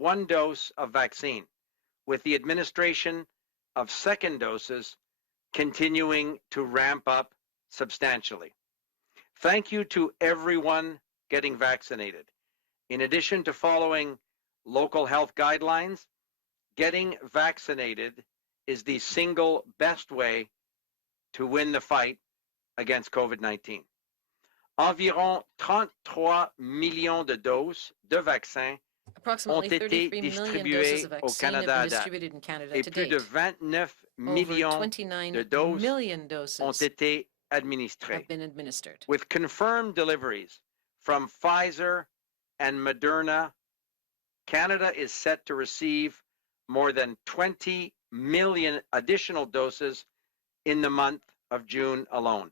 one dose of vaccine, with the administration of second doses continuing to ramp up substantially. Thank you to everyone getting vaccinated. In addition to following local health guidelines, getting vaccinated is the single best way to win the fight against COVID-19. Environ 33 millions de doses de vaccins ont été distribuées au Canada à date, et plus de 29 millions de doses ont été administrées, with confirmed deliveries from Pfizer and Moderna. Canada is set to receive more than 20 million additional doses in the month of June alone.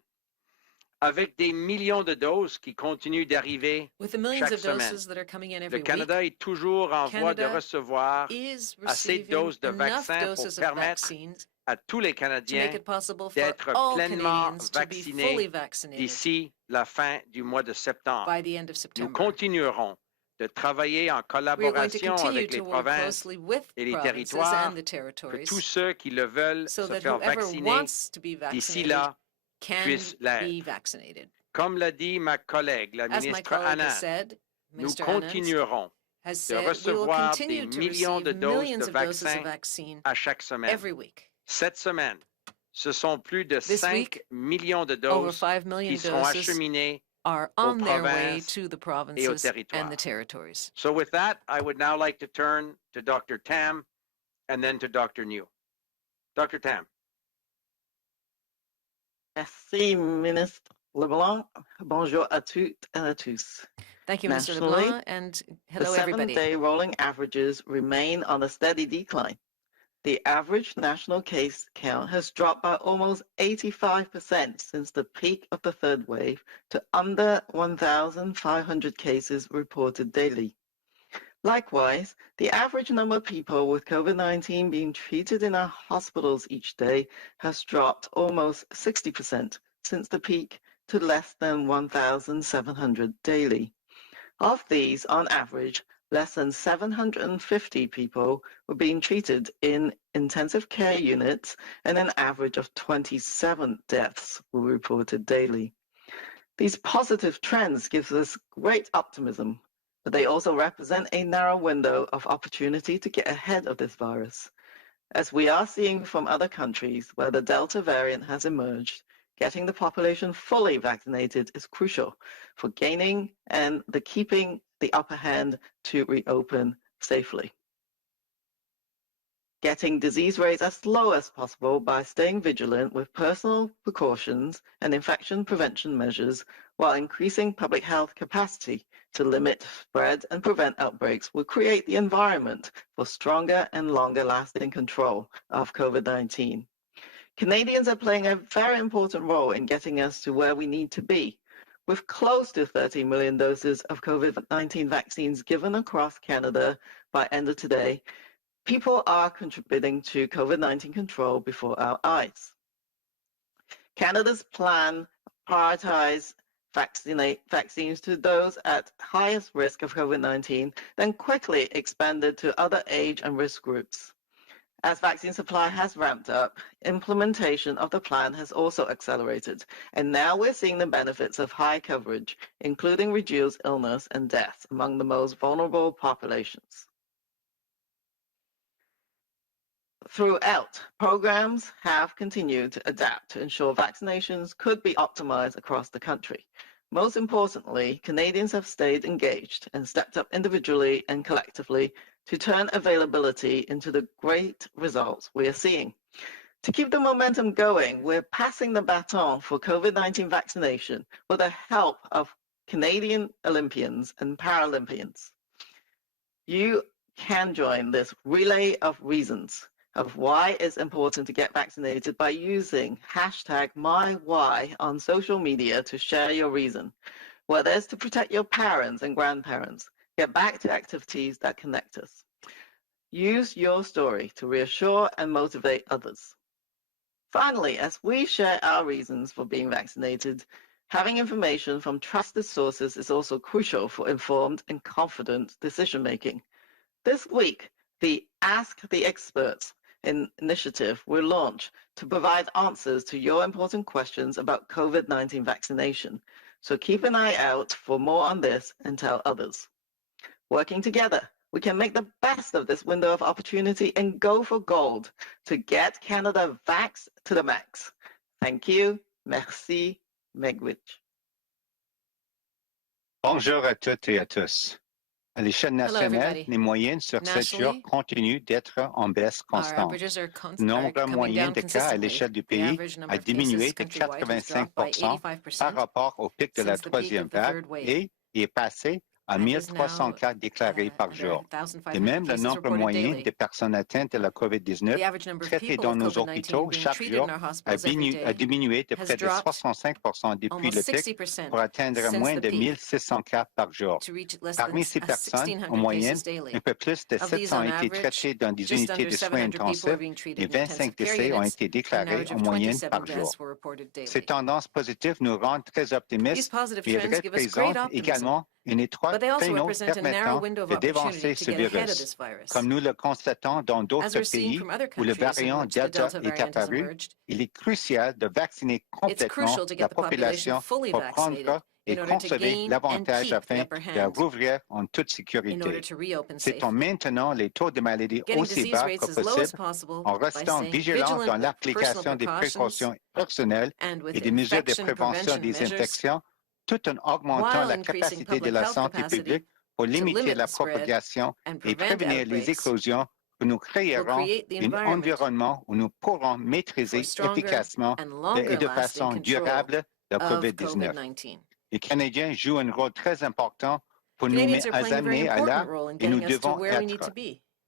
Avec des millions de doses qui continuent d'arriver chaque semaine, le Canada est toujours en voie de recevoir assez de doses de vaccins pour permettre à tous les Canadiens d'être pleinement vaccinés d'ici la fin du mois de septembre. Nous continuerons de travailler en collaboration avec les provinces et les territoires que tous ceux qui le veulent se faire vacciner d'ici là puissent l'être. Comme l'a dit ma collègue, la ministre Anna, nous continuerons de recevoir des millions de doses de vaccins à chaque semaine. Cette semaine, ce sont plus de 5 millions de doses qui seront acheminées aux provinces et aux territoires. So with that, I would now like to turn to Dr. Tam and then to Dr. New. Dr. Tam. Merci, Ministre Leblanc. Bonjour à toutes et à tous. Thank you, Mr. Leblanc, and hello, everybody. The 7-day rolling averages remain on a steady decline. The average national case count has dropped by almost 85% since the peak of the third wave to under 1,500 cases reported daily. Likewise, the average number of people with COVID-19 being treated in our hospitals each day has dropped almost 60% since the peak to less than 1,700 daily. Of these, on average, less than 750 people were being treated in intensive care units, and an average of 27 deaths were reported daily. These positive trends give us great optimism, but they also represent a narrow window of opportunity to get ahead of this virus. As we are seeing from other countries where the Delta variant has emerged, getting the population fully vaccinated is crucial for gaining and keeping the upper hand to reopen safely. Getting disease rates as low as possible by staying vigilant with personal precautions and infection prevention measures while increasing public health capacity to limit spread and prevent outbreaks will create the environment for stronger and longer lasting control of COVID-19. Canadians are playing a very important role in getting us to where we need to be. With close to 30 million doses of COVID-19 vaccines given across Canada by end of today, people are contributing to COVID-19 control before our eyes. Canada's plan prioritizes vaccines to those at highest risk of COVID-19, then quickly expanded to other age and risk groups. As vaccine supply has ramped up, implementation of the plan has also accelerated, and now we're seeing the benefits of high coverage, including reduced illness and death among the most vulnerable populations. Throughout, programs have continued to adapt to ensure vaccinations could be optimized across the country. Most importantly, Canadians have stayed engaged and stepped up individually and collectively to turn availability into the great results we are seeing. To keep the momentum going, we're passing the baton for COVID-19 vaccination with the help of Canadian Olympians and Paralympians. You can join this relay of reasons of why it's important to get vaccinated by using #MyWhy on social media to share your reason. Whether it's to protect your parents and grandparents, get back to activities that connect us. Use your story to reassure and motivate others. Finally, as we share our reasons for being vaccinated, having information from trusted sources is also crucial for informed and confident decision-making. This week, the Ask the Experts initiative will launch to provide answers to your important questions about COVID-19 vaccination. So keep an eye out for more on this and tell others. Working together, we can make the best of this window of opportunity and go for gold to get Canada vaxxed to the max. Thank you. Merci. Megwitch. Bonjour à toutes et à tous. À l'échelle nationale, les moyennes sur 7 jours continuent d'être en baisse constante. Le nombre moyen de cas à l'échelle du pays a diminué de 85% par rapport au pic de la troisième vague et est passé à 1300 cas déclarés par jour. Et même le nombre moyen de personnes atteintes de la COVID-19 traitées dans nos hôpitaux chaque jour a diminué de près de 65% depuis le pic pour atteindre moins de 1600 cas par jour. Parmi ces personnes, en moyenne, un peu plus de 700 ont été traités dans des unités de soins intensifs et 25 décès ont été déclarés en moyenne par jour. Ces tendances positives nous rendent très optimistes et représentent également une étroite créneau permettant de dévancer ce virus. Comme nous le constatons dans d'autres pays où le variant Delta est apparu, il est crucial de vacciner complètement la population pour prendre et conserver l'avantage afin de rouvrir en toute sécurité. C'est en maintenant les taux de maladie aussi bas que possible, en restant vigilant dans l'application des précautions personnelles et des mesures de prévention des infections, tout en augmentant la capacité de la santé publique pour limiter la propagation et prévenir les éclosions, que nous créerons un environnement où nous pourrons maîtriser efficacement et de façon durable la COVID-19. Les Canadiens jouent un rôle très important pour nous amener à là et nous devons être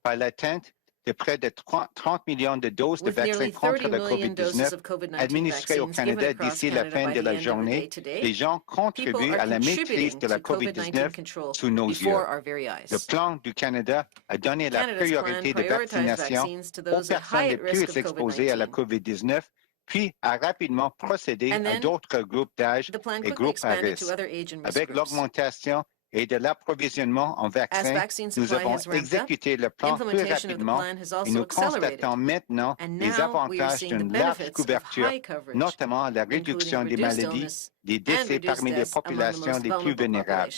par l'atteinte de près de 30 millions de doses de vaccins contre la COVID-19 administrés au Canada d'ici la fin de la journée. Les gens contribuent à la maîtrise de la COVID-19 sous nos yeux. Le plan du Canada a donné la priorité de vaccination aux personnes les plus exposées à la COVID-19, puis a rapidement procédé à d'autres groupes d'âge et groupes à risque. Avec l'augmentation et de l'approvisionnement en vaccins, nous avons exécuté le plan plus rapidement et nous constatons maintenant les avantages d'une large couverture, notamment la réduction des maladies, des décès parmi les populations les plus vulnérables.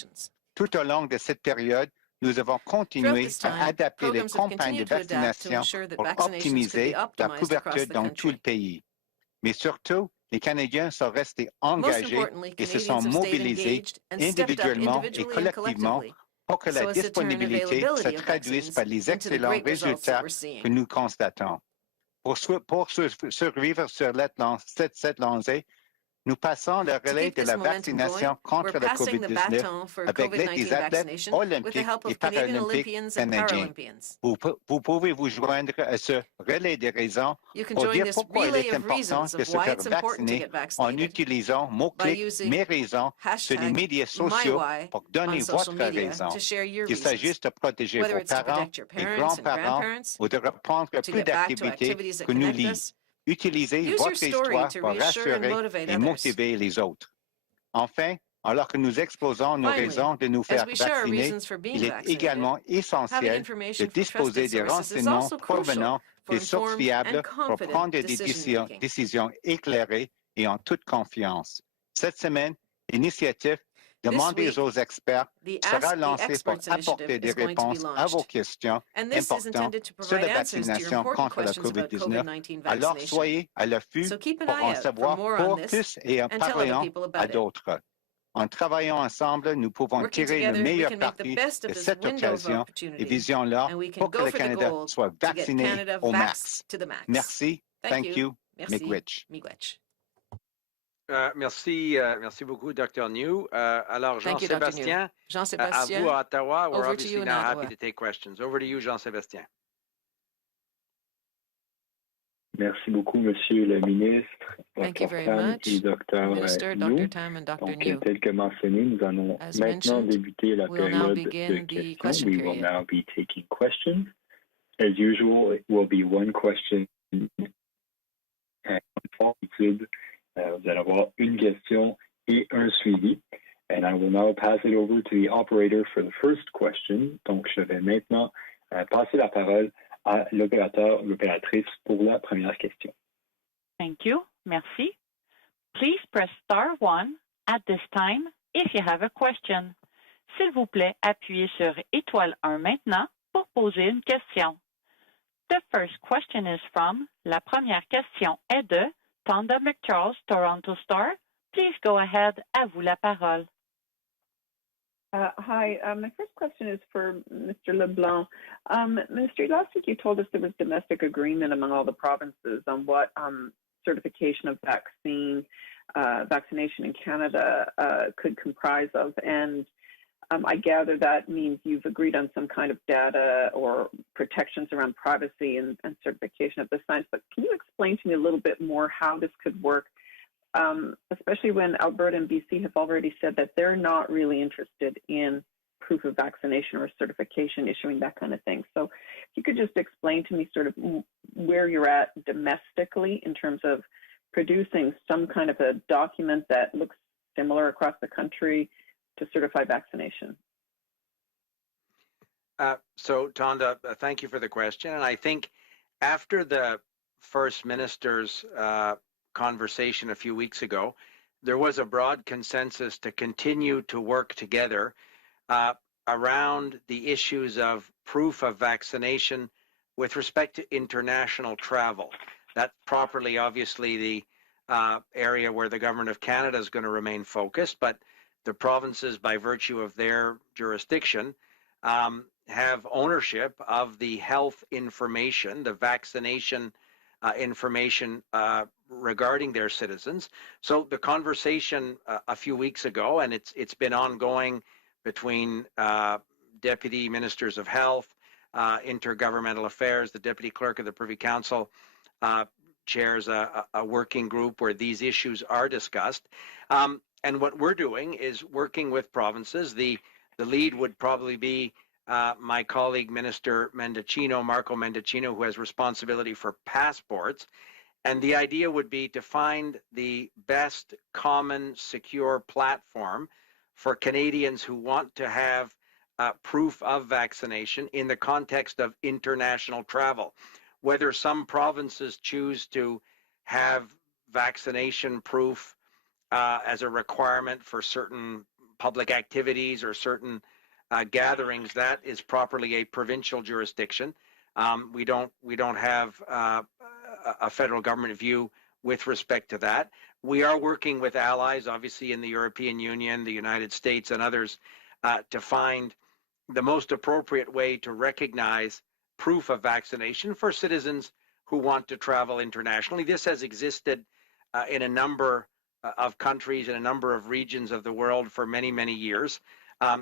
Tout au long de cette période, nous avons continué à adapter les campagnes de vaccination pour optimiser la couverture dans tout le pays. Mais surtout, les Canadiens sont restés engagés et se sont mobilisés individuellement et collectivement pour que la disponibilité se traduise par les excellents résultats que nous constatons. Pour survivre sur cette lancée, nous passons le relais de la vaccination contre la COVID-19 avec l'aide des athlètes olympiques et paralympiques canadiens. Vous pouvez vous joindre à ce relais des raisons pour dire pourquoi il est important de se faire vacciner en utilisant mot-clic « Mes raisons » sur les médias sociaux pour donner votre raison. Qu'il s'agisse de protéger vos parents et grands-parents ou de reprendre plus d'activités que nous lisons. Utilisez votre histoire pour rassurer et motiver les autres. Enfin, alors que nous exposons nos raisons de nous faire vacciner, il est également essentiel de disposer des renseignements provenant des sources fiables pour prendre des décisions éclairées et en toute confiance. Cette semaine, l'initiative Demandez aux experts sera lancée pour apporter des réponses à vos questions importantes sur la vaccination contre la COVID-19. Alors, soyez à l'affût pour en savoir plus et en parlant à d'autres. En travaillant ensemble, nous pouvons tirer le meilleur parti de cette occasion et vision-là pour que le Canada soit vacciné au max. Merci. Thank you. Miigwech. Merci beaucoup, Dr. New. Alors, Jean-Sébastien, à vous à Ottawa. We're obviously now happy to take questions. Over to you, Jean-Sébastien. Merci beaucoup, Monsieur le ministre, Thank you very Dr. much, et Dr. Minister, New. Dr. Tam and Dr. Donc, New. tel que mentionné, nous allons As maintenant mentioned, débuter la we'll now période begin de the questions. question We will period. now be taking questions. As usual, it will be one question. Vous allez avoir une question et un suivi. And I will now pass it over to the operator for the first question. Donc, je vais maintenant passer la parole à l'opérateur ou l'opératrice pour la première question. Thank you. Merci. Please press star 1 at this time if you have a question. S'il vous plaît, appuyez sur étoile 1 maintenant pour poser une question. The first question is from, la première question est de Tonda McCharles, Toronto Star. Please go ahead, à vous la parole. Hi, my first question is for Mr. LeBlanc. Minister, last week you told us there was domestic agreement among all the provinces on what certification of vaccination in Canada could comprise of, and I gather that means you've agreed on some kind of data or protections around privacy and certification of the science, but can you explain to me a little bit more how this could work, especially when Alberta and BC have already said that they're not really interested in proof of vaccination or certification, issuing that kind of thing. So if you could just explain to me sort of where you're at domestically in terms of producing some kind of a document that looks similar across the country to certify vaccination. So, Tonda, thank you for the question. And I think after the First Minister's conversation a few weeks ago, there was a broad consensus to continue to work together around the issues of proof of vaccination with respect to international travel. That's properly, obviously, the area where the Government of Canada is going to remain focused, but the provinces, by virtue of their jurisdiction, have ownership of the health information, the vaccination information regarding their citizens. So the conversation a few weeks ago, and it's been ongoing between deputy ministers of health, intergovernmental affairs, the deputy clerk of the Privy Council chairs a working group where these issues are discussed. And what we're doing is working with provinces. The lead would probably be my colleague, Minister Mendicino, Marco Mendicino, who has responsibility for passports. And the idea would be to find the best common secure platform for Canadians who want to have proof of vaccination in the context of international travel. Whether some provinces choose to have vaccination proof as a requirement for certain public activities or certain gatherings, that is properly a provincial jurisdiction. We don't have a federal government view with respect to that. We are working with allies, obviously in the European Union, the United States, and others, to find the most appropriate way to recognize proof of vaccination for citizens who want to travel internationally. This has existed in a number of countries in a number of regions of the world for many, many years.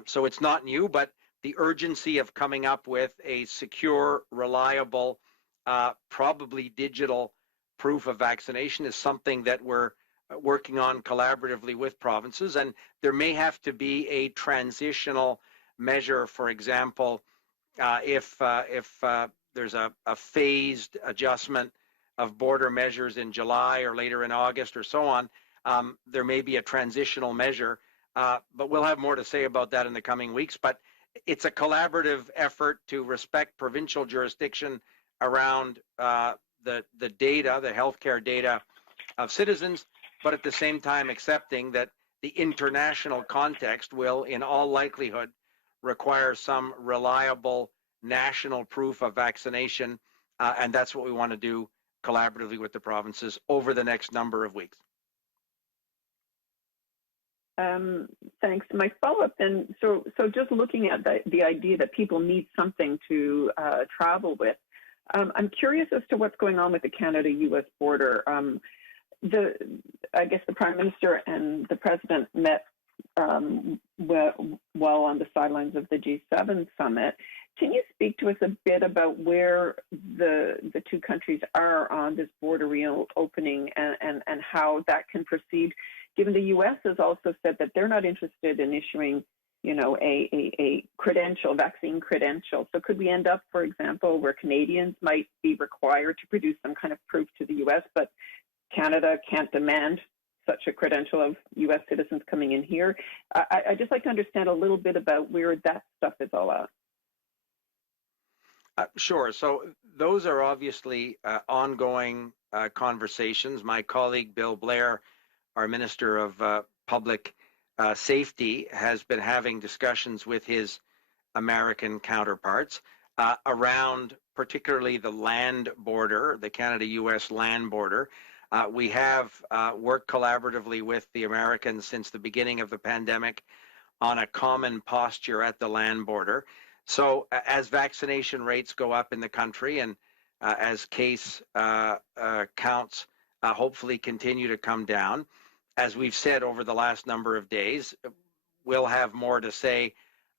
So it's not new, but the urgency of coming up with a secure, reliable, probably digital proof of vaccination is something that we're working on collaboratively with provinces. And there may have to be a transitional measure, for example, if there's a phased adjustment of border measures in July or later in August or so on, there may be a transitional measure, but we'll have more to say about that in the coming weeks. But it's a collaborative effort to respect provincial jurisdiction around the data, the healthcare data of citizens, but at the same time accepting that the international context will, in all likelihood, require some reliable national proof of vaccination, and that's what we want to do collaboratively with the provinces over the next number of weeks. Thanks. My follow-up then, so just looking at the idea that people need something to travel with, I'm curious as to what's going on with the Canada-U.S. border. I guess the Prime Minister and the President met while on the sidelines of the G7 summit. Can you speak to us a bit about where the two countries are on this border reopening and how that can proceed, given the U.S. has also said that they're not interested in issuing, a credential, vaccine credential. So could we end up, for example, where Canadians might be required to produce some kind of proof to the U.S., but Canada can't demand such a credential of U.S. citizens coming in here? I'd just like to understand a little bit about where that stuff is all at. Sure. So those are obviously ongoing conversations. My colleague Bill Blair, our Minister of Public Safety, has been having discussions with his American counterparts around particularly the land border, the Canada-US land border. We have worked collaboratively with the Americans since the beginning of the pandemic on a common posture at the land border. So as vaccination rates go up in the country and as case counts hopefully continue to come down, as we've said over the last number of days, we'll have more to say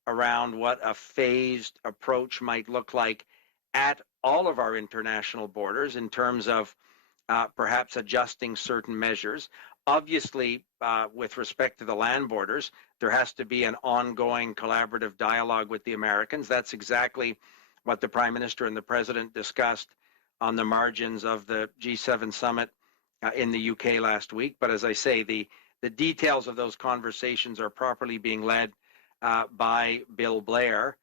around what a phased approach might look like at all of our international borders in terms of perhaps adjusting certain measures. Obviously, with respect to the land borders, there has to be an ongoing collaborative dialogue with the Americans. That's exactly what the Prime Minister and the President discussed on the margins of the G7 summit in the UK last week. But as I say, the details of those conversations are properly being led by Bill Blair,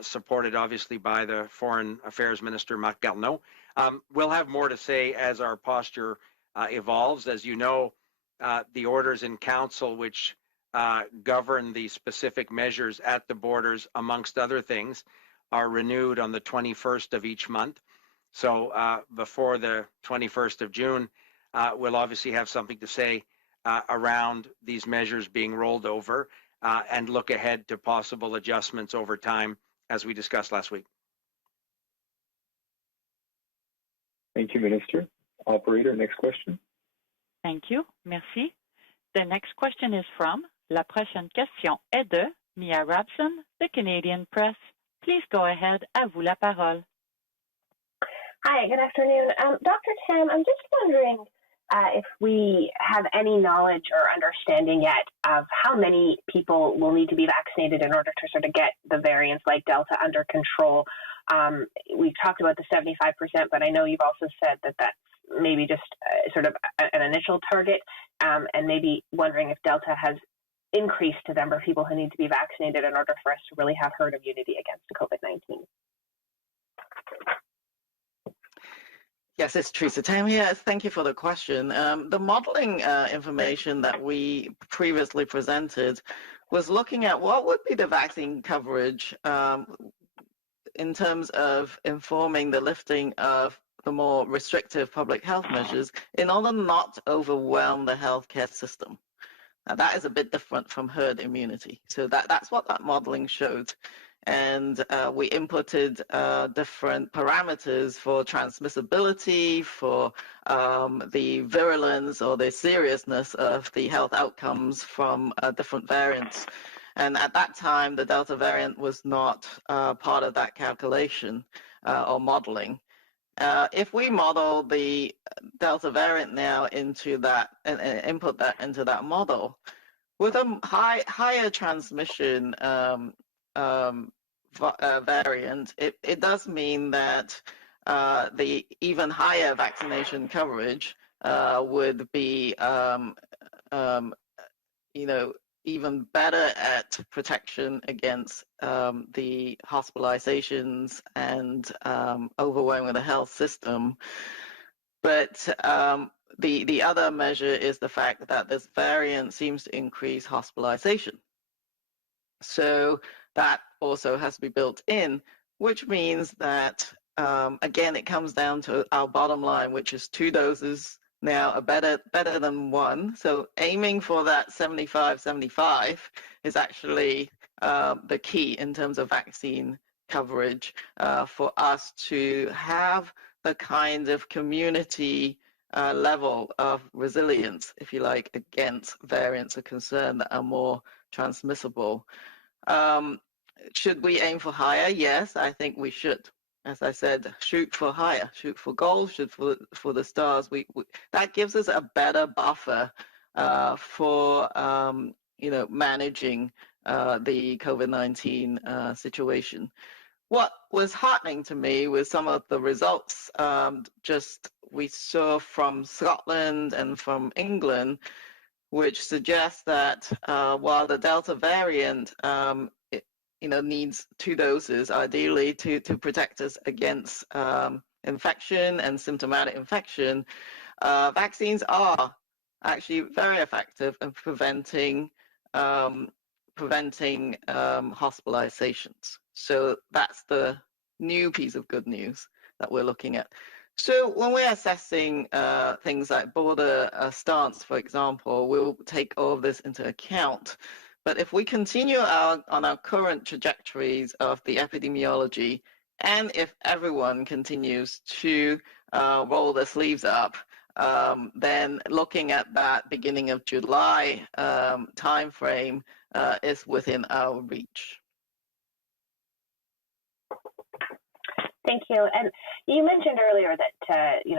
supported obviously by the Foreign Affairs Minister, Marc Garneau. We'll have more to say as our posture evolves. As you know, the orders in council which govern the specific measures at the borders, amongst other things, are renewed on the 21st of each month. So before the 21st of June, we'll obviously have something to say around these measures being rolled over and look ahead to possible adjustments over time, as we discussed last week. Thank you, Minister. Operator, next question. Thank you. Merci. The next question is from La prochaine question est de Mia Robson, the Canadian Press. Please go ahead. À vous la parole. Hi, good afternoon. Dr. Tam, I'm just wondering if we have any knowledge or understanding yet of how many people will need to be vaccinated in order to sort of get the variants like Delta under control. We've talked about the 75%, but I know you've also said that that's maybe just sort of an initial target, and maybe wondering if Delta has increased the number of people who need to be vaccinated in order for us to really have herd immunity against the COVID-19. Yes, it's Teresa Tam here. Thank you for the question. The modeling information that we previously presented was looking at what would be the vaccine coverage in terms of informing the lifting of the more restrictive public health measures in order not to overwhelm the healthcare system. Now, that is a bit different from herd immunity. So that's what that modeling showed. And we inputted different parameters for transmissibility, for the virulence or the seriousness of the health outcomes from different variants. And at that time, the Delta variant was not part of that calculation or modeling. If we model the Delta variant now into that and input that into that model, with a higher transmission variant, it does mean that the even higher vaccination coverage would be, even better at protection against the hospitalizations and overwhelming the health system. But the other measure is the fact that this variant seems to increase hospitalization. So that also has to be built in, which means that, again, it comes down to our bottom line, which is 2 doses now are better than 1. So aiming for that 75-75 is actually the key in terms of vaccine coverage for us to have the kind of community level of resilience, if you like, against variants of concern that are more transmissible. Should we aim for higher? Yes, I think we should. As I said, shoot for higher, shoot for gold, shoot for the stars. That gives us a better buffer for managing the COVID-19 situation. What was heartening to me was some of the results we saw from Scotland and from England, which suggests that while the Delta variant needs 2 doses, ideally, to protect us against infection and symptomatic infection, vaccines are actually very effective in preventing hospitalizations. So that's the new piece of good news that we're looking at. So when we're assessing things like border stance, for example, we'll take all of this into account. But if we continue on our current trajectories of the epidemiology, and if everyone continues to roll their sleeves up, then looking at that beginning of July timeframe is within our reach. Thank you. And you mentioned earlier that,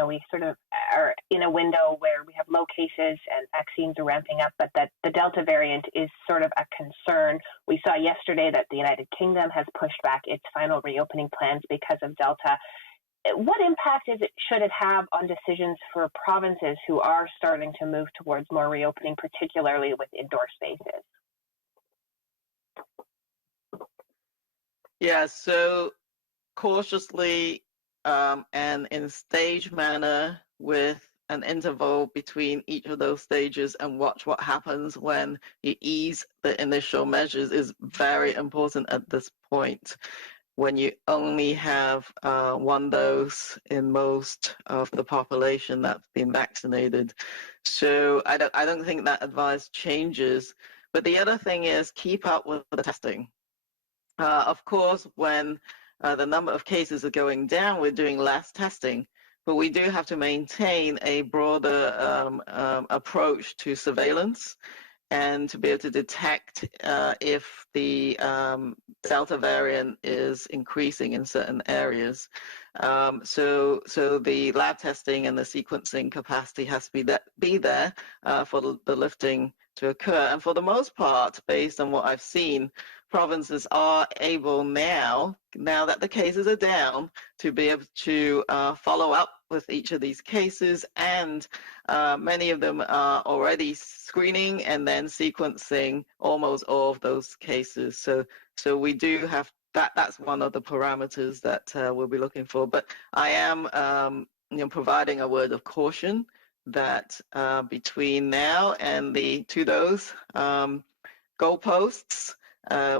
we sort of are in a window where we have low cases and vaccines are ramping up, but that the Delta variant is sort of a concern. We saw yesterday that the United Kingdom has pushed back its final reopening plans because of Delta. What impact should it have on decisions for provinces who are starting to move towards more reopening, particularly with indoor spaces? Yeah, so cautiously and in stage manner with an interval between each of those stages and watch what happens when you ease the initial measures is very important at this point, when you only have 1 dose in most of the population that's been vaccinated. So I don't think that advice changes. But the other thing is keep up with the testing. Of course, when the number of cases are going down, we're doing less testing, but we do have to maintain a broader approach to surveillance and to be able to detect if the Delta variant is increasing in certain areas. So the lab testing and the sequencing capacity has to be there for the lifting to occur. And for the most part, based on what I've seen, provinces are able now that the cases are down, to be able to follow up with each of these cases, and many of them are already screening and then sequencing almost all of those cases. So we do have that's one of the parameters that we'll be looking for. But I am providing a word of caution that between now and the 2 dose goalposts,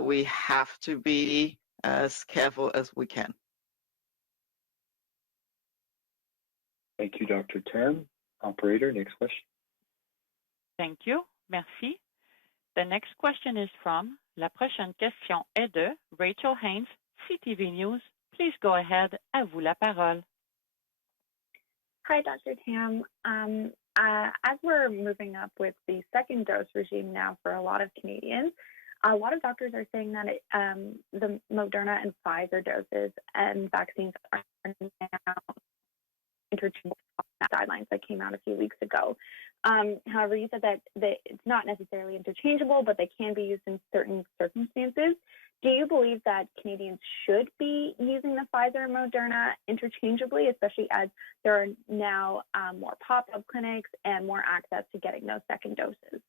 we have to be as careful as we can. Thank you, Dr. Tam. Operator, next question. Thank you. Merci. The next question is from, la prochaine question est de Rachel Haynes, CTV News. Please go ahead. À vous la parole. Hi, Dr. Tam. As we're moving up with the 2nd dose regime now for a lot of Canadians, a lot of doctors are saying that the Moderna and Pfizer doses and vaccines are now interchangeable guidelines that came out a few weeks ago. However, you said that it's not necessarily interchangeable, but they can be used in certain circumstances. Do you believe that Canadians should be using the Pfizer and Moderna interchangeably, especially as there are now more pop-up clinics and more access to getting those 2nd doses?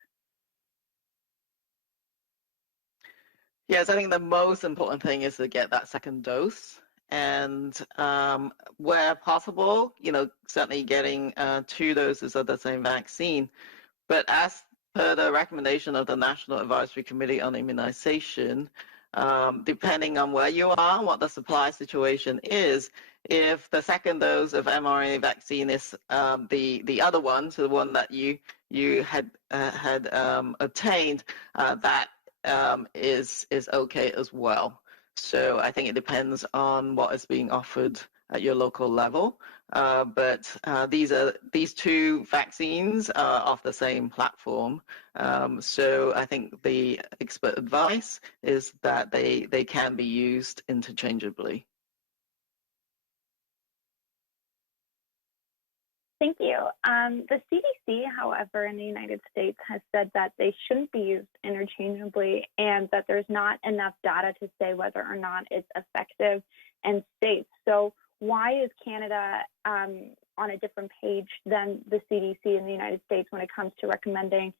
Yes, I think the most important thing is to get that 2nd dose. And where possible, certainly getting 2 doses of the same vaccine. But as per the recommendation of the National Advisory Committee on Immunization, depending on where you are and what the supply situation is, if the 2nd dose of mRNA vaccine is the other one, so the one that you had obtained, that is okay as well. So I think it depends on what is being offered at your local level. But these 2 vaccines are off the same platform. So I think the expert advice is that they can be used interchangeably. Thank you. The CDC, however, in the United States has said that they shouldn't be used interchangeably and that there's not enough data to say whether or not it's effective and safe. So why is Canada on a different page than the CDC in the United States when it comes to recommending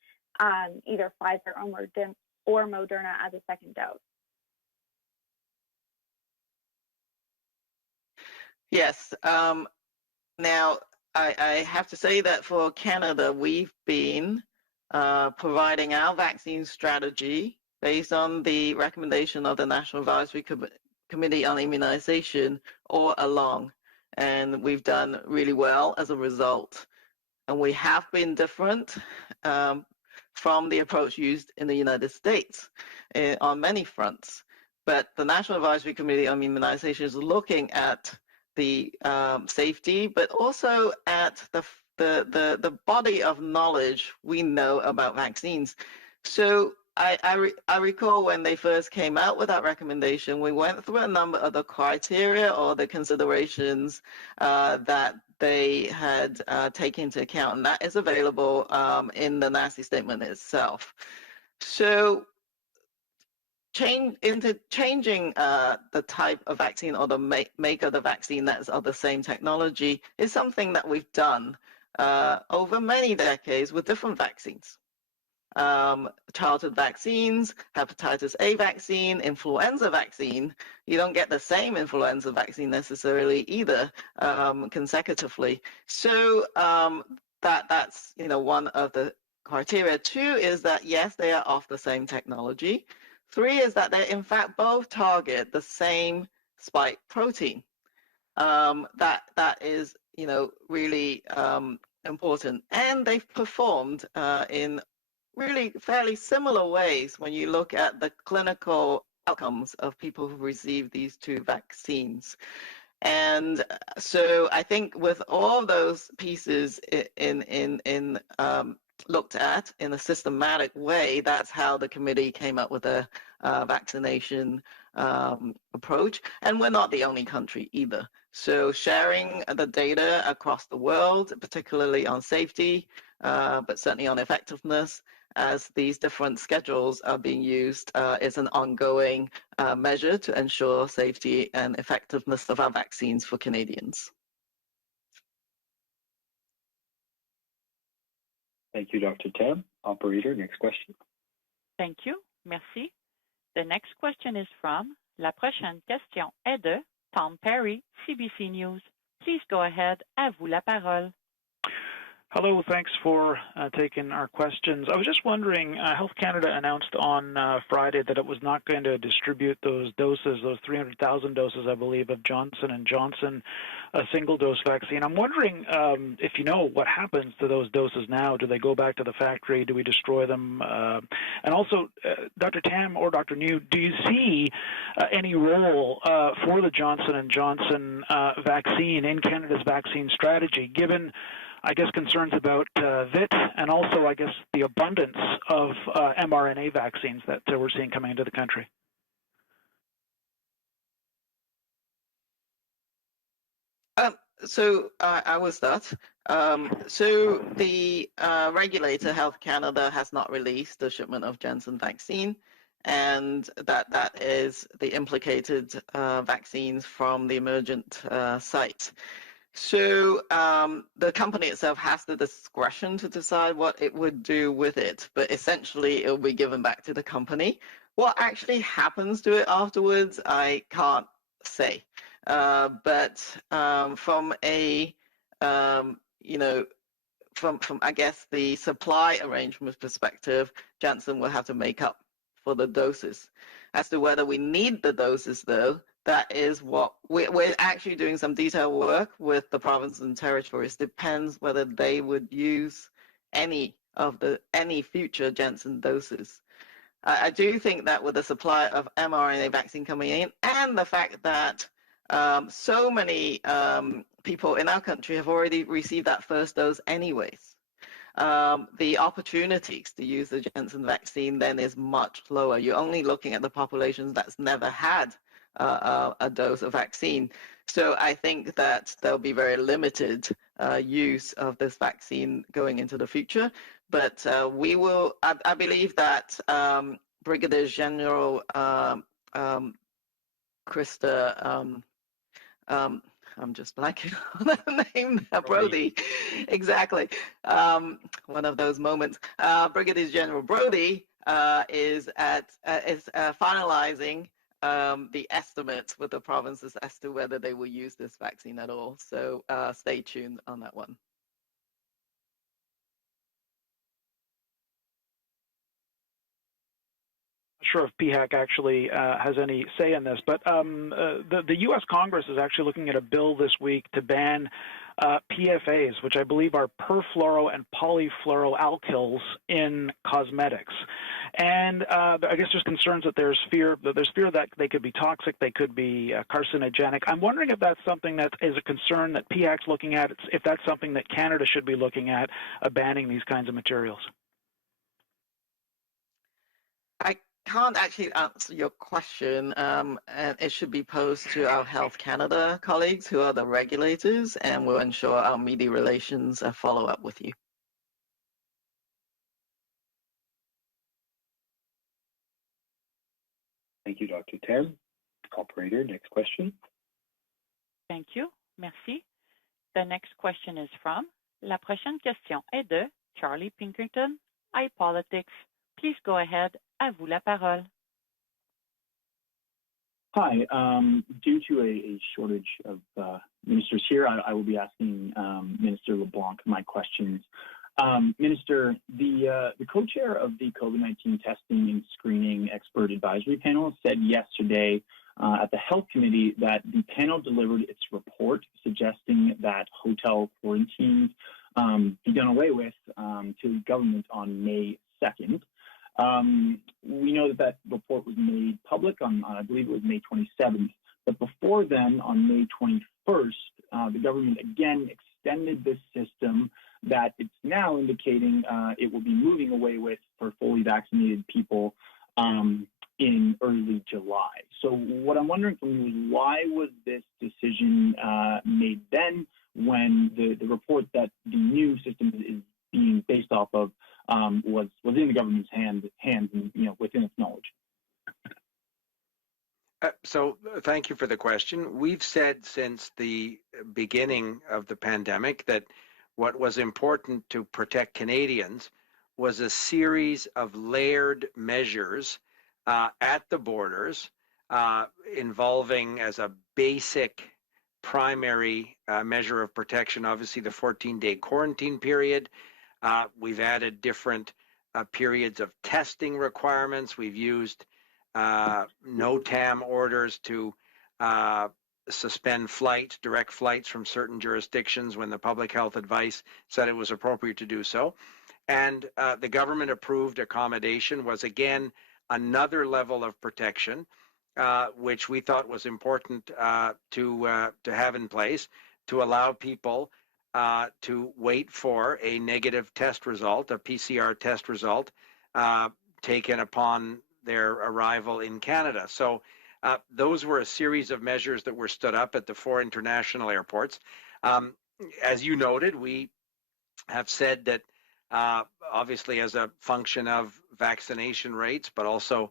either Pfizer or Moderna as a 2nd dose? Yes. Now, I have to say that for Canada, we've been providing our vaccine strategy based on the recommendation of the National Advisory Committee on Immunization all along. And we've done really well as a result. And we have been different from the approach used in the United States on many fronts. But the National Advisory Committee on Immunization is looking at the safety, but also at the body of knowledge we know about vaccines. So I recall when they first came out with that recommendation, we went through a number of the criteria or the considerations that they had taken into account, and that is available in the NACI statement itself. So changing the type of vaccine or the make of the vaccine that's of the same technology is something that we've done over many decades with different vaccines. Childhood vaccines, hepatitis A vaccine, influenza vaccine. You don't get the same influenza vaccine necessarily either consecutively. So that's one of the criteria. 2 is that yes, they are of the same technology. 3 is that they in fact both target the same spike protein. That is really important, and they've performed in really fairly similar ways when you look at the clinical outcomes of people who receive these 2 vaccines. And so I think with all those pieces in looked at in a systematic way, that's how the committee came up with a vaccination approach. And we're not the only country either. So sharing the data across the world, particularly on safety, but certainly on effectiveness, as these different schedules are being used, is an ongoing measure to ensure safety and effectiveness of our vaccines for Canadians. Thank you, Dr. Tam. Operator, next question. Thank you. Merci. The next question is from La prochaine question est de Tom Perry, CBC News. Please go ahead. À vous la parole. Hello, thanks for taking our questions. I was just wondering, Health Canada announced on Friday that it was not going to distribute those doses, those 300,000 doses, I believe, of Johnson & Johnson single-dose vaccine. I'm wondering if you know what happens to those doses now. Do they go back to the factory? Do we destroy them? And also, Dr. Tam or Dr. New, do you see any role for the Johnson & Johnson vaccine in Canada's vaccine strategy, given I guess concerns about VIT and also, I guess, the abundance of mRNA vaccines that we're seeing coming into the country? So I will start. So the regulator, Health Canada, has not released the shipment of Janssen vaccine, and that is the implicated vaccines from the emergent site. So the company itself has the discretion to decide what it would do with it, but essentially it will be given back to the company. What actually happens to it afterwards, I can't say. But from a, from I guess the supply arrangement perspective, Janssen will have to make up for the doses. As to whether we need the doses, though, that is what we're actually doing some detailed work with the provinces and territories. Depends whether they would use any future Janssen doses. I do think that with the supply of mRNA vaccine coming in and the fact that so many people in our country have already received that first dose anyways, the opportunities to use the Janssen vaccine then is much lower. You're only looking at the populations that's never had a dose of vaccine. So I think that there'll be very limited use of this vaccine going into the future. But we will, I believe that Brigadier General Krista, I'm just blanking on the name, Brody, exactly. One of those moments. Brigadier General Brody is finalizing the estimates with the provinces as to whether they will use this vaccine at all. So stay tuned on that one. Sure if PHAC actually has any say in this, but the U.S. Congress is actually looking at a bill this week to ban PFAs, which I believe are perfluoro and polyfluoroalkyls in cosmetics. And I guess there's concerns that there's fear that they could be toxic, they could be carcinogenic. I'm wondering if that's something that is a concern that PHAC's looking at, if that's something that Canada should be looking at, banning these kinds of materials. I can't actually answer your question, and it should be posed to our Health Canada colleagues who are the regulators, and we'll ensure our media relations follow up with you. Thank you, Dr. Tam. Operator, next question. Thank you. Merci. The next question is from, la prochaine question est de Charlie Pinkerton, iPolitics. Please go ahead. À vous la parole. Hi. Due to a shortage of ministers here, I will be asking Minister LeBlanc my questions. Minister, the co-chair of the COVID-19 testing and screening expert advisory panel said yesterday at the Health Committee that the panel delivered its report suggesting that hotel quarantines be done away with to the government on May 2nd. We know that report was made public on, I believe it was May 27th, but before then, on May 21st, the government again extended this system that it's now indicating it will be moving away with for fully vaccinated people in early July. So what I'm wondering from you is, why was this decision made then when the report that the new system is being based off of was in the government's hands and within its knowledge? So thank you for the question. We've said since the beginning of the pandemic that what was important to protect Canadians was a series of layered measures at the borders involving, as a basic primary measure of protection, obviously the 14-day quarantine period. We've added different periods of testing requirements. We've used no-TAM orders to suspend flights, direct flights from certain jurisdictions when the public health advice said it was appropriate to do so. And the government approved accommodation was again another level of protection, which we thought was important to have in place to allow people to wait for a negative test result, a PCR test result, taken upon their arrival in Canada. So those were a series of measures that were stood up at the 4 international airports. As you noted, we have said that obviously as a function of vaccination rates, but also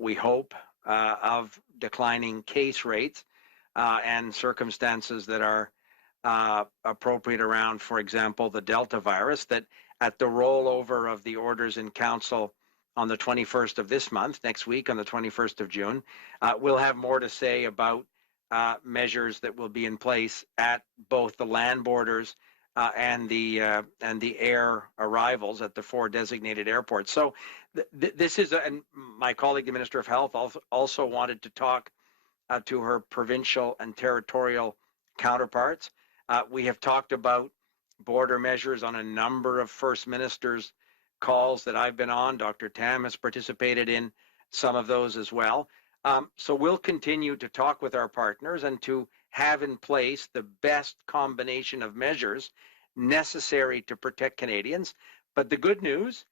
we hope of declining case rates and circumstances that are appropriate around, for example, the Delta virus, that at the rollover of the orders in council on the 21st of this month, next week on the 21st of June, we'll have more to say about measures that will be in place at both the land borders and the air arrivals at the 4 designated airports. So this is, and my colleague, the Minister of Health, also wanted to talk to her provincial and territorial counterparts. We have talked about border measures on a number of First Ministers' calls that I've been on. Dr. Tam has participated in some of those as well. So we'll continue to talk with our partners and to have in place the best combination of measures necessary to protect Canadians. But the good news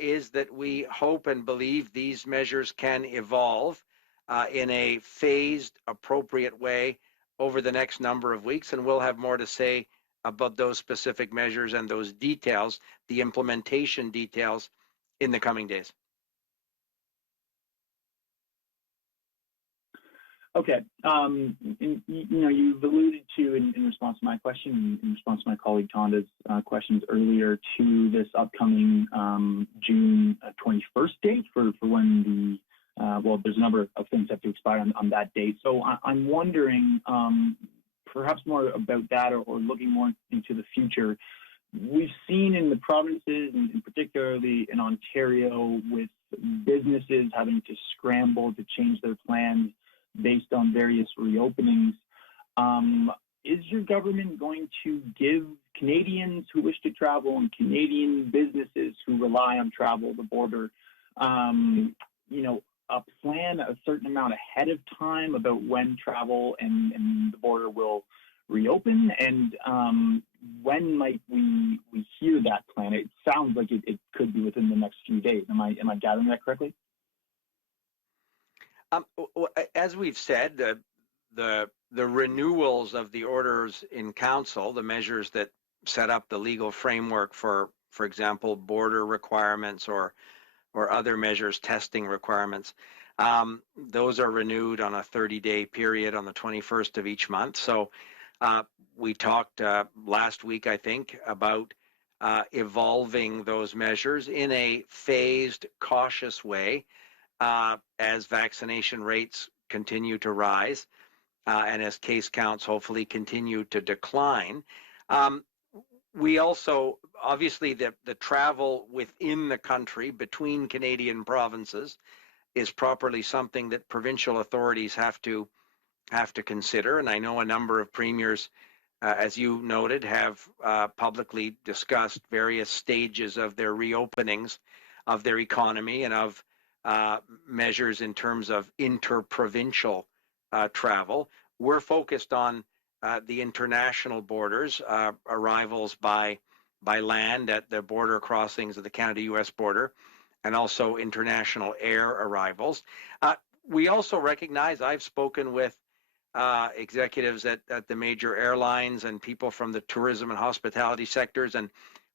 is that we hope and believe these measures can evolve in a phased, appropriate way over the next number of weeks, and we'll have more to say about those specific measures and those details, the implementation details, in the coming days. Okay. You've alluded to, in response to my question, in response to my colleague Tonda's questions earlier, to this upcoming June 21st date for when well, there's a number of things that have to expire on that date. So I'm wondering, perhaps more about that, or looking more into the future. We've seen in the provinces, and particularly in Ontario, with businesses having to scramble to change their plans based on various reopenings. Is your government going to give Canadians who wish to travel and Canadian businesses who rely on travel, the border, a plan a certain amount ahead of time about when travel and the border will reopen? And when might we hear that plan? It sounds like it could be within the next few days. Am I gathering that correctly? As we've said, the renewals of the orders in council, the measures that set up the legal framework for example, border requirements or other measures, testing requirements, those are renewed on a 30-day period on the 21st of each month. So we talked last week, I think, about evolving those measures in a phased, cautious way as vaccination rates continue to rise and as case counts hopefully continue to decline. We also, obviously, the travel within the country between Canadian provinces is properly something that provincial authorities have to consider. And I know a number of premiers, as you noted, have publicly discussed various stages of their reopenings of their economy and of measures in terms of interprovincial travel. We're focused on the international borders, arrivals by land at the border crossings of the Canada-U.S. border, and also international air arrivals. We also recognize, I've spoken with executives at the major airlines and people from the tourism and hospitality sectors, and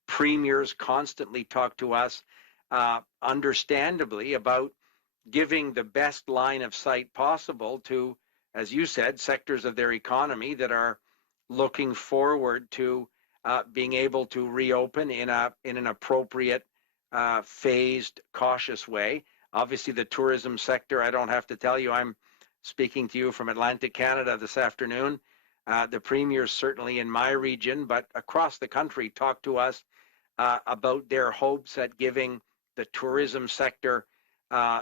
premiers constantly talk to us, understandably, about giving the best line of sight possible to, as you said, sectors of their economy that are looking forward to being able to reopen in an appropriate, phased, cautious way. Obviously, the tourism sector, I don't have to tell you, I'm speaking to you from Atlantic Canada this afternoon. The premiers, certainly in my region, but across the country, talk to us about their hopes at giving the tourism sector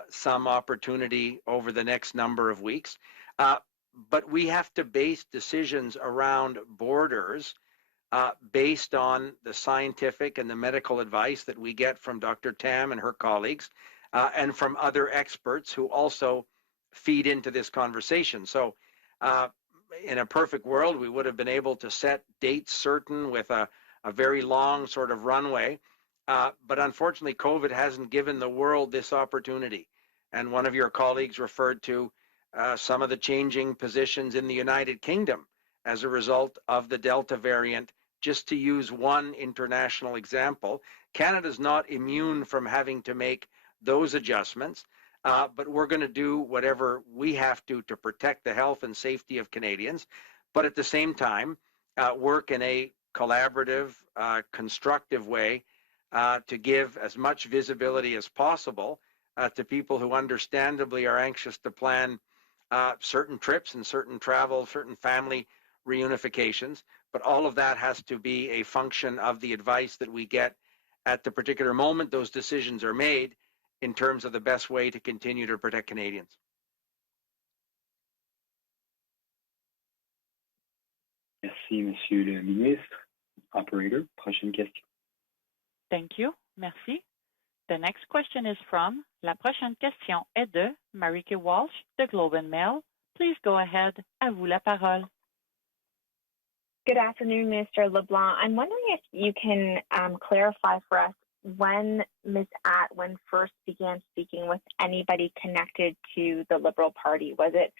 some opportunity over the next number of weeks. But we have to base decisions around borders based on the scientific and the medical advice that we get from Dr. Tam and her colleagues and from other experts who also feed into this conversation. So in a perfect world, we would have been able to set dates certain with a very long sort of runway. But unfortunately, COVID hasn't given the world this opportunity. And one of your colleagues referred to some of the changing positions in the United Kingdom as a result of the Delta variant, just to use one international example. Canada's not immune from having to make those adjustments, but we're going to do whatever we have to protect the health and safety of Canadians, but at the same time, work in a collaborative, constructive way to give as much visibility as possible to people who understandably are anxious to plan certain trips and certain travel, certain family reunifications, but all of that has to be a function of the advice that we get at the particular moment those decisions are made in terms of the best way to continue to protect Canadians. Merci, Monsieur le Ministre. Operator, prochaine question. Thank you. Merci. The next question is from, la prochaine question est de Marika Walsh de Globe and Mail. Please go ahead. À vous la parole. Good afternoon, Mr. LeBlanc. I'm wondering if you can clarify for us when Ms. Atwin first began speaking with anybody connected to the Liberal Party. Was it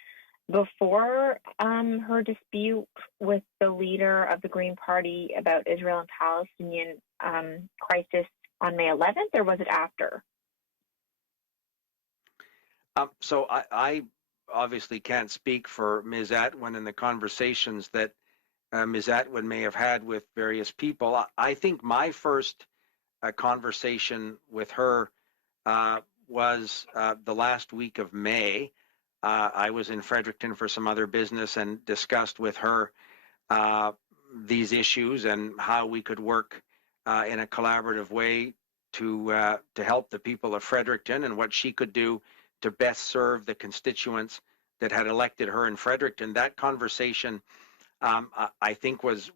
before her dispute with the leader of the Green Party about Israel and Palestinian crisis on May 11th, or was it after? So I obviously can't speak for Ms. Atwin and the conversations that Ms. Atwin may have had with various people. I think my first conversation with her was the last week of May. I was in Fredericton for some other business and discussed with her these issues and how we could work in a collaborative way to help the people of Fredericton and what she could do to best serve the constituents that had elected her in Fredericton. That conversation, I think, was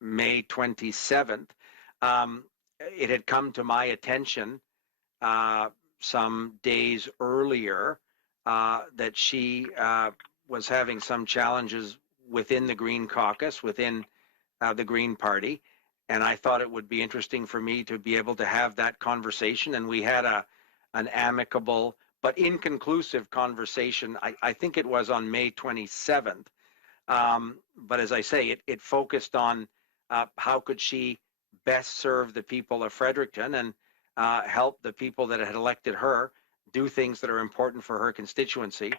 May 27th. It had come to my attention some days earlier that she was having some challenges within the Green Caucus, within the Green Party, and I thought it would be interesting for me to be able to have that conversation. And we had an amicable but inconclusive conversation. I think it was on May 27th. But as I say, it focused on how could she best serve the people of Fredericton and help the people that had elected her do things that are important for her constituency.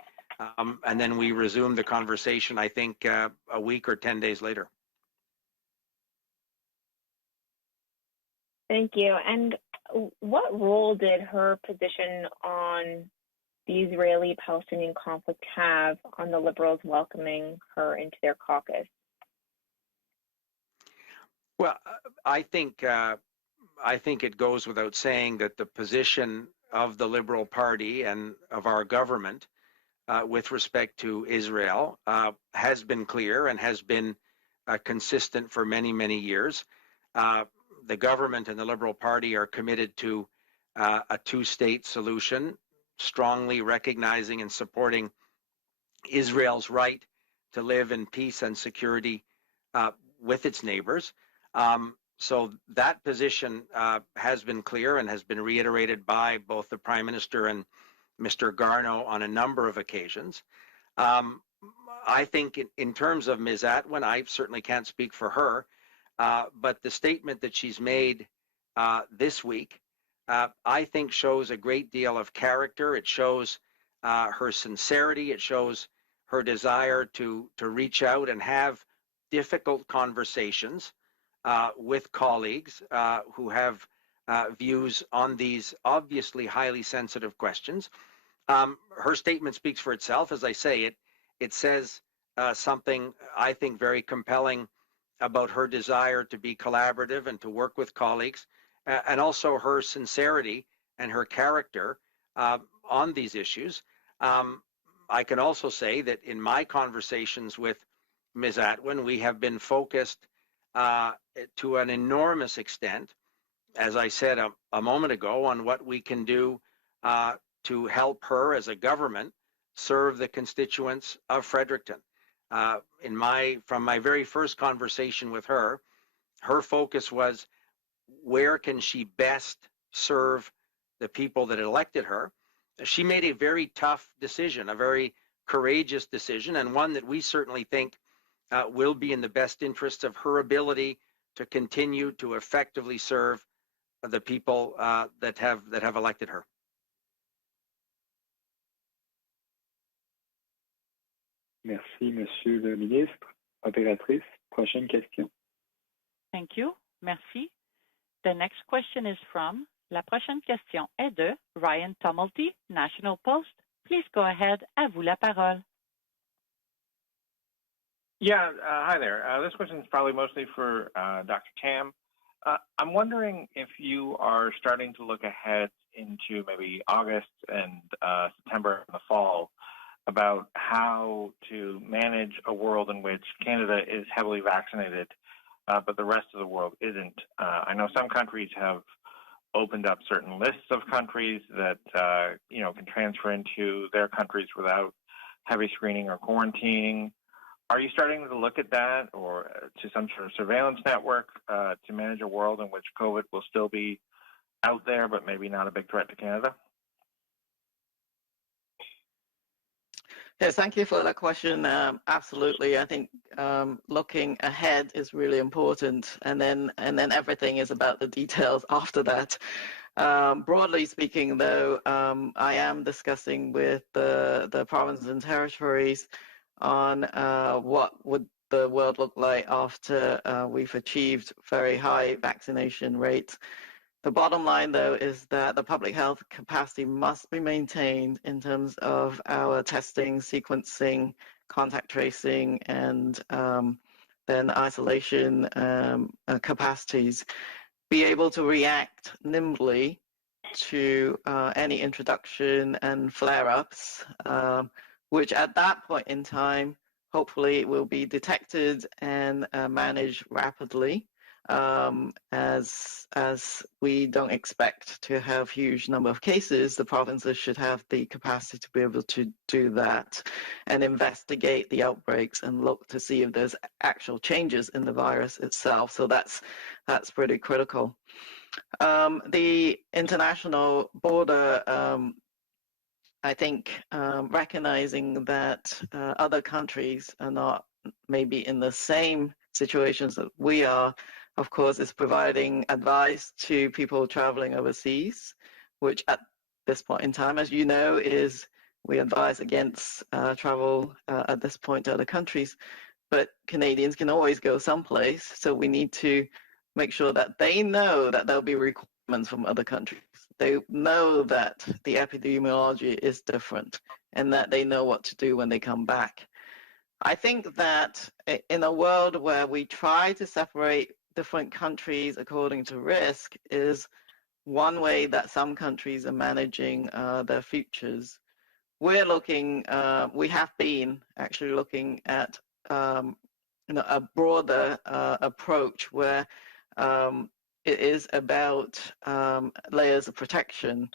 And then we resumed the conversation, I think, a week or 10 days later. Thank you. And what role did her position on the Israeli-Palestinian conflict have on the Liberals welcoming her into their caucus? Well, I think it goes without saying that the position of the Liberal Party and of our government with respect to Israel has been clear and has been consistent for many, many years. The government and the Liberal Party are committed to a two-state solution, strongly recognizing and supporting Israel's right to live in peace and security with its neighbors. So that position has been clear and has been reiterated by both the Prime Minister and Mr. Garneau on a number of occasions. I think in terms of Ms. Atwin, I certainly can't speak for her, but the statement that she's made this week, I think shows a great deal of character. It shows her sincerity. It shows her desire to reach out and have difficult conversations with colleagues who have views on these obviously highly sensitive questions. Her statement speaks for itself. As I say, it says something I think very compelling about her desire to be collaborative and to work with colleagues, and also her sincerity and her character on these issues. I can also say that in my conversations with Ms. Atwin, we have been focused to an enormous extent, as I said a moment ago, on what we can do to help her as a government serve the constituents of Fredericton. From my very first conversation with her, her focus was where can she best serve the people that elected her. She made a very tough decision, a very courageous decision, and one that we certainly think will be in the best interest of her ability to continue to effectively serve the people that have elected her. Merci, Monsieur le Ministre. Opératrice, prochaine question. Thank you. Merci. The next question is from, la prochaine question est de Ryan Tumulty, National Post. Please go ahead. À vous la parole. Yeah, hi there. This question is probably mostly for Dr. Tam. I'm wondering if you are starting to look ahead into maybe August and September in the fall about how to manage a world in which Canada is heavily vaccinated, but the rest of the world isn't. I know some countries have opened up certain lists of countries that can transfer into their countries without heavy screening or quarantining. Are you starting to look at that, or to some sort of surveillance network to manage a world in which COVID will still be out there, but maybe not a big threat to Canada? Yes, thank you for that question. Absolutely, I think looking ahead is really important, and then everything is about the details after that. Broadly speaking, though, I am discussing with the provinces and territories on what would the world look like after we've achieved very high vaccination rates. The bottom line, though, is that the public health capacity must be maintained in terms of our testing, sequencing, contact tracing, and then isolation capacities. Be able to react nimbly to any introduction and flare-ups, which at that point in time, hopefully will be detected and managed rapidly, as we don't expect to have huge number of cases. The provinces should have the capacity to be able to do that and investigate the outbreaks and look to see if there's actual changes in the virus itself. So that's pretty critical. The international border, I think, recognizing that other countries are not maybe in the same situations that we are, of course, is providing advice to people traveling overseas, which at this point in time, as you know, is we advise against travel at this point to other countries. But Canadians can always go someplace, so we need to make sure that they know that there'll be requirements from other countries. They know that the epidemiology is different and that they know what to do when they come back. I think that in a world where we try to separate different countries according to risk is one way that some countries are managing their futures. We're looking, we have been actually looking at a broader approach where it is about layers of protection,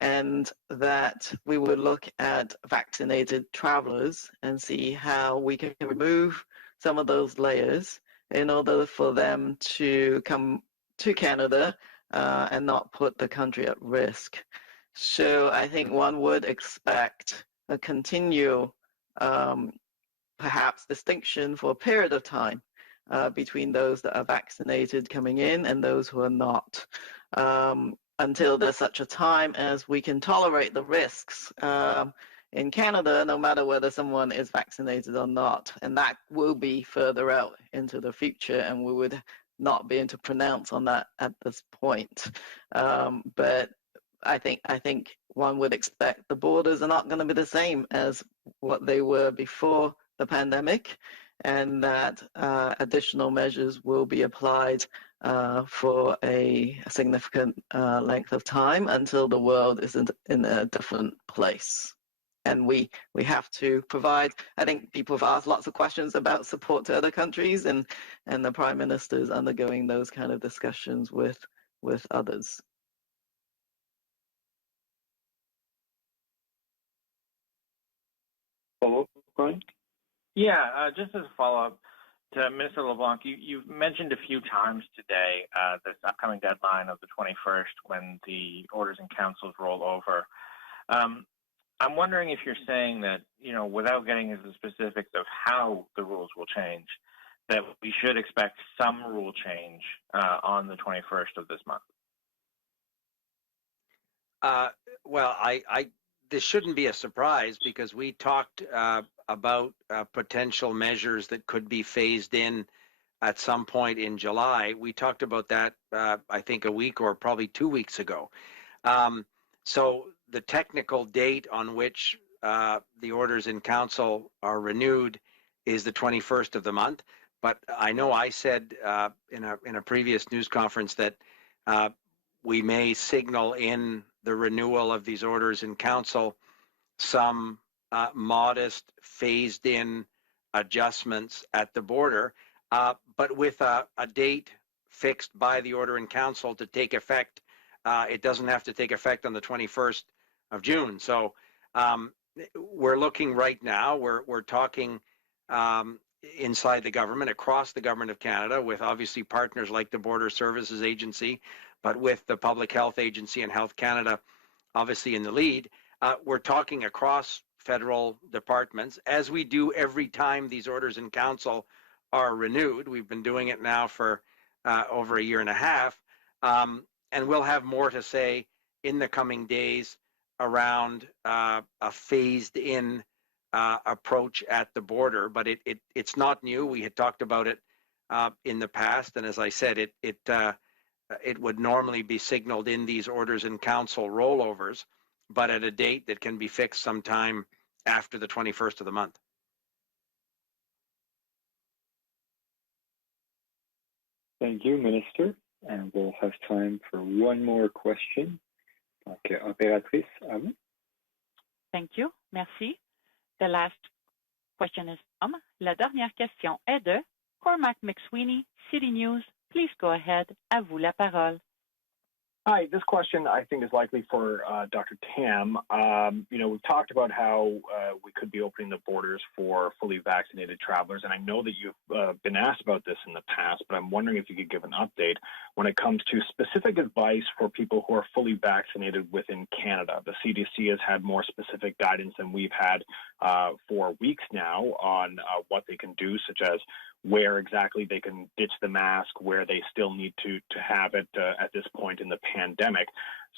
and that we would look at vaccinated travelers and see how we can remove some of those layers in order for them to come to Canada and not put the country at risk. So I think one would expect a continual, perhaps, distinction for a period of time between those that are vaccinated coming in and those who are not, until there's such a time as we can tolerate the risks in Canada, no matter whether someone is vaccinated or not. And that will be further out into the future, and we would not be able to pronounce on that at this point. But I think one would expect the borders are not going to be the same as what they were before the pandemic, and that additional measures will be applied for a significant length of time until the world is in a different place. And we have to provide, I think people have asked lots of questions about support to other countries, and the Prime Minister is undergoing those kind of discussions with others. Follow-up, Brian? Yeah, just as a follow-up to Minister LeBlanc, you've mentioned a few times today this upcoming deadline of the 21st when the orders and councils roll over. I'm wondering if you're saying that, without getting into the specifics of how the rules will change, that we should expect some rule change on the 21st of this month. Well, this shouldn't be a surprise because we talked about potential measures that could be phased in at some point in July. We talked about that, I think, a week or probably 2 weeks ago. So the technical date on which the orders in council are renewed is the 21st of the month. But I know I said in a previous news conference that we may signal in the renewal of these orders in council some modest phased-in adjustments at the border, but with a date fixed by the order in council to take effect. It doesn't have to take effect on the 21st of June. So we're looking right now, we're talking inside the government, across the government of Canada, with obviously partners like the Border Services Agency, but with the Public Health Agency and Health Canada obviously in the lead. We're talking across federal departments, as we do every time these orders in council are renewed. We've been doing it now for over a year and a half, and we'll have more to say in the coming days around a phased-in approach at the border. But it's not new. We had talked about it in the past, and as I said, it would normally be signaled in these orders in council rollovers, but at a date that can be fixed sometime after the 21st of the month. Thank you, Minister. And we'll have time for one more question. Donc, opératrice, à vous. Thank you. Merci. The last question is from. La dernière question est de Cormac McSweeney, City News. Please go ahead. À vous la parole. Hi, this question I think is likely for Dr. Tam. We've talked about how we could be opening the borders for fully vaccinated travelers, and I know that you've been asked about this in the past, but I'm wondering if you could give an update when it comes to specific advice for people who are fully vaccinated within Canada. The CDC has had more specific guidance than we've had for weeks now on what they can do, such as where exactly they can ditch the mask, where they still need to have it at this point in the pandemic.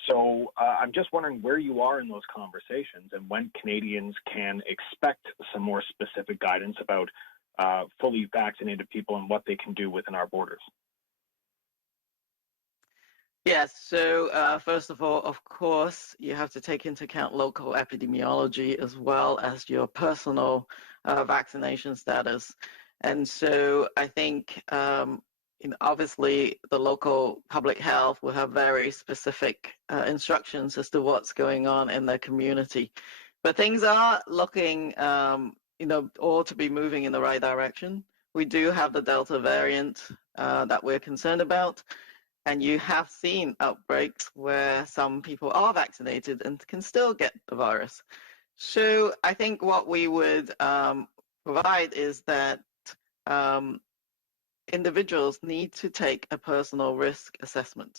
So I'm just wondering where you are in those conversations and when Canadians can expect some more specific guidance about fully vaccinated people and what they can do within our borders. Yes, so first of all, of course, you have to take into account local epidemiology as well as your personal vaccination status. And so I think, obviously, the local public health will have very specific instructions as to what's going on in their community. But things are looking, all to be moving in the right direction. We do have the Delta variant that we're concerned about. And you have seen outbreaks where some people are vaccinated and can still get the virus. So I think what we would provide is that individuals need to take a personal risk assessment.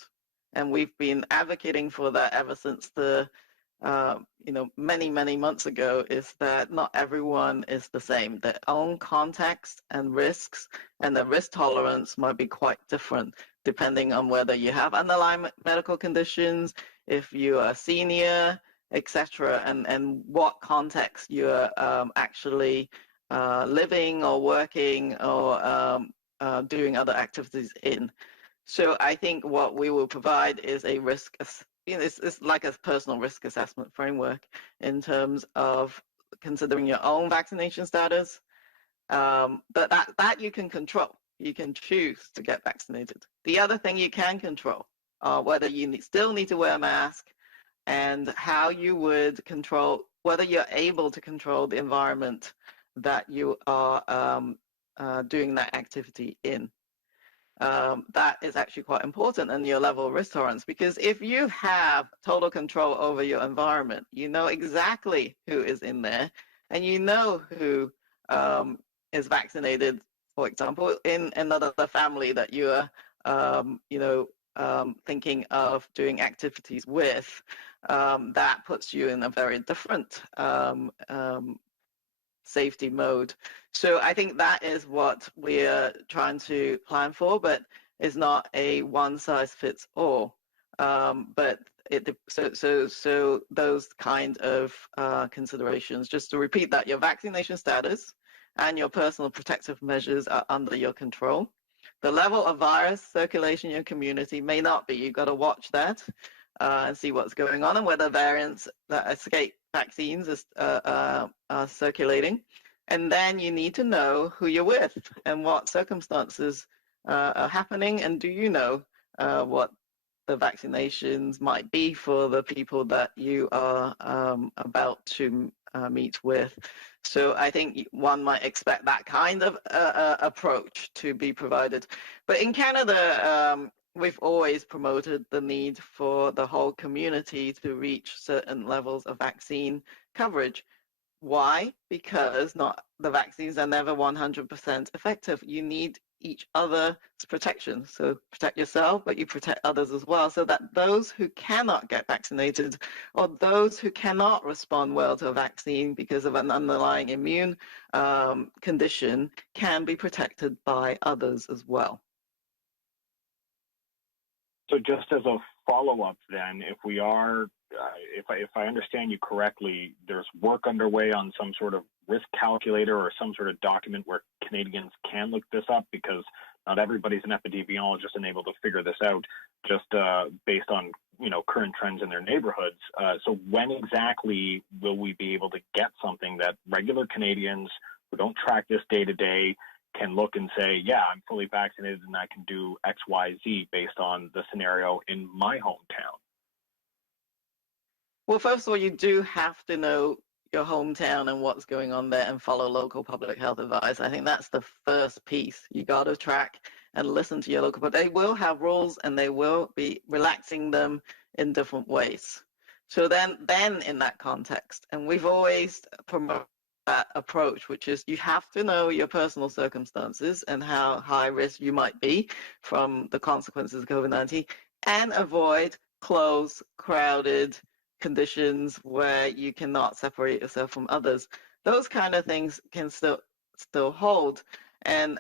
And we've been advocating for that ever since the, many, many months ago, is that not everyone is the same. Their own context and risks and the risk tolerance might be quite different depending on whether you have underlying medical conditions, if you are a senior, etc., and what context you're actually living or working or doing other activities in. So I think what we will provide is a risk, it's like a personal risk assessment framework in terms of considering your own vaccination status, but that you can control. You can choose to get vaccinated. The other thing you can control, whether you still need to wear a mask and how you would control, whether you're able to control the environment that you are doing that activity in. That is actually quite important in your level of risk tolerance, because if you have total control over your environment, you know exactly who is in there, and you know who is vaccinated, for example, in another family that you are thinking of doing activities with, that puts you in a very different safety mode. So I think that is what we're trying to plan for, but it's not a one size fits all. But so those kind of considerations, just to repeat that, your vaccination status and your personal protective measures are under your control. The level of virus circulation in your community may not be. You've got to watch that and see what's going on and whether variants that escape vaccines are circulating. And then you need to know who you're with and what circumstances are happening, and do you know what the vaccinations might be for the people that you are about to meet with. So I think one might expect that kind of approach to be provided. But in Canada, we've always promoted the need for the whole community to reach certain levels of vaccine coverage. Why? Because the vaccines are never 100% effective. You need each other's protection. So protect yourself, but you protect others as well, so that those who cannot get vaccinated or those who cannot respond well to a vaccine because of an underlying immune condition can be protected by others as well. So just as a follow-up then, if we are, if I understand you correctly, there's work underway on some sort of risk calculator or some sort of document where Canadians can look this up, because Not everybody's an epidemiologist and able to figure this out just based on current trends in their neighborhoods. So when exactly will we be able to get something that regular Canadians who don't track this day to day can look and say, yeah, I'm fully vaccinated and I can do X, Y, Z based on the scenario in my hometown? Well, first of all, you do have to know your hometown and what's going on there and follow local public health advice. I think that's the first piece. You got to track and listen to your local, but they will have rules and they will be relaxing them in different ways. So then in that context, and we've always promoted that approach, which is you have to know your personal circumstances and how high risk you might be from the consequences of COVID-19 and avoid close, crowded conditions where you cannot separate yourself from others. Those kind of things can still hold. And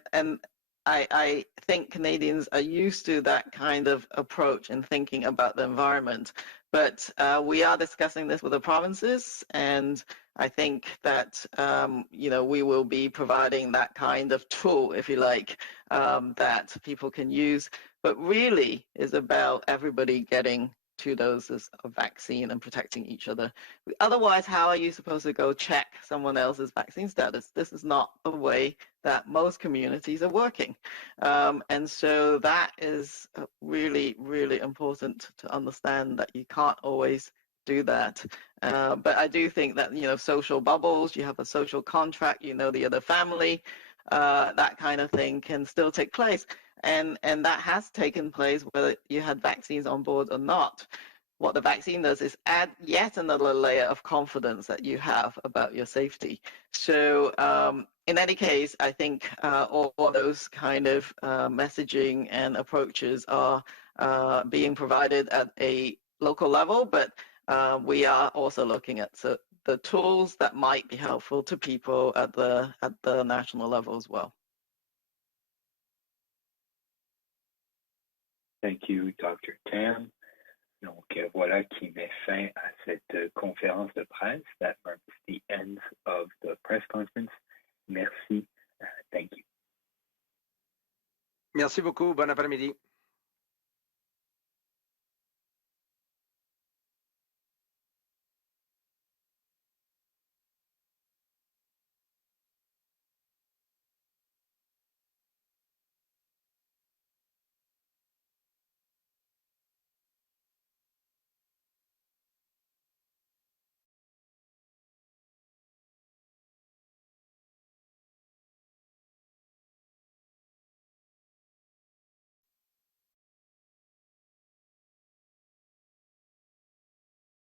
I think Canadians are used to that kind of approach in thinking about the environment. But we are discussing this with the provinces, and I think that we will be providing that kind of tool, if you like, that people can use. But really is about everybody getting 2 doses of vaccine and protecting each other. Otherwise, how are you supposed to go check someone else's vaccine status? This is not the way that most communities are working. And so that is really, really important to understand that you can't always do that. But I do think that, social bubbles, you have a social contract, the other family, that kind of thing can still take place. And that has taken place whether you had vaccines on board or not. What the vaccine does is add yet another layer of confidence that you have about your safety. So in any case, I think all those kind of messaging and approaches are being provided at a local level, but we are also looking at the tools that might be helpful to people at the national level as well. Thank you, Dr. Tam. Donc, voilà qui met fin à cette conférence de presse. That marks the end of the press conference. Merci. Thank you. Merci beaucoup. Bon après-midi.